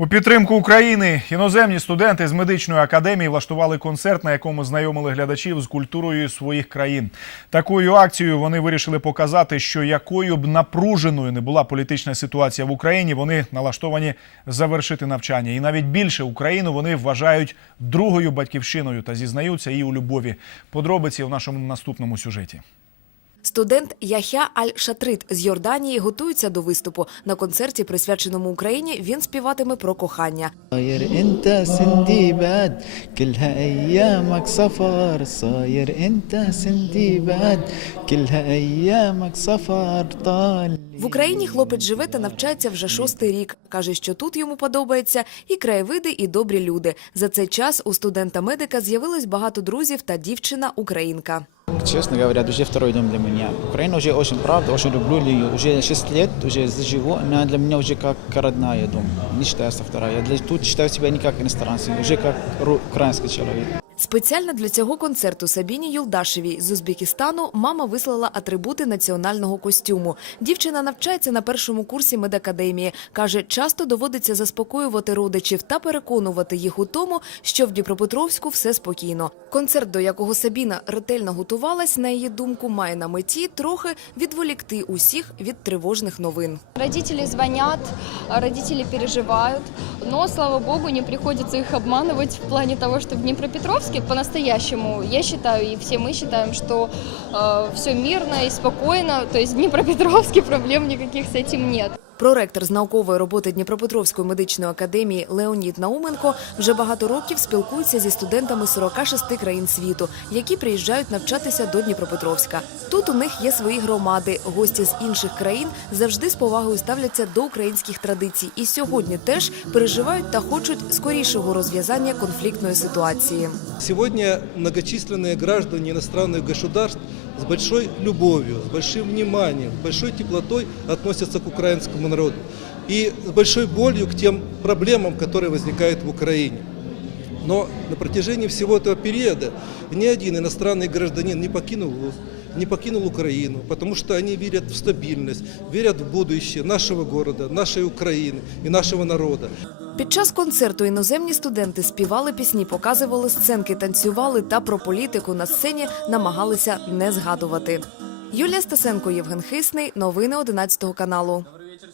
У підтримку України іноземні студенти з медичної академії влаштували концерт, на якому знайомили глядачів з культурою своїх країн. Такою акцією вони вирішили показати, що якою б напруженою не була політична ситуація в Україні, вони налаштовані завершити навчання. І навіть більше Україну вони вважають другою батьківщиною та зізнаються їй у любові. Подробиці в нашому наступному сюжеті. Студент Яхя Аль-Шатрит з Йорданії готується до виступу на концерті, присвяченому Україні. Він співатиме про кохання. В Україні хлопець живе та навчається вже шостий рік. каже, що тут йому подобається і краєвиди, і добрі люди. За цей час у студента медика з'явилось багато друзів та дівчина-українка. Честно говоря, уже второй дом для меня. Украина уже очень правда, очень люблю ее. Уже 6 лет, уже живу, она для меня уже как родная дом. Не считается вторая. Я для- тут считаю себя не как иностранцем, уже как украинский человек. Спеціально для цього концерту Сабіні Юлдашевій з Узбекистану мама вислала атрибути національного костюму. Дівчина навчається на першому курсі медакадемії. Каже, часто доводиться заспокоювати родичів та переконувати їх у тому, що в Дніпропетровську все спокійно. Концерт, до якого Сабіна ретельно готувалась, на її думку, має на меті трохи відволікти усіх від тривожних новин. Родители звонят, а родители переживают, но, слава богу, не приходится их обманывать в плане того, что в Днепропетровске по-настоящему, я считаю, и все мы считаем, что все мирно и спокойно, то есть в Днепропетровске проблем никаких с этим нет. Проректор з наукової роботи Дніпропетровської медичної академії Леонід Науменко вже багато років спілкується зі студентами 46 країн світу, які приїжджають навчатися до Дніпропетровська. Тут у них є свої громади. Гості з інших країн завжди з повагою ставляться до українських традицій і сьогодні теж переживають та хочуть скорішого розв'язання конфліктної ситуації. Сегодня многочисленные граждане иностранных государств с большой любовью, с большим вниманием, с большой теплотой относятся к украинскому народу и с большой болью к тем проблемам, которые возникают в Украине. Но на протяжении всего этого периода ни один иностранный гражданин не покинул, не покинул Украину, потому что они верят в стабильность, верят в будущее нашего города, нашей Украины и нашего народа. Під час концерту іноземні студенти співали пісні, показували сценки, танцювали та про політику на сцені намагалися не згадувати. Юлія Стасенко, Євген Хисний. Новини 11 каналу.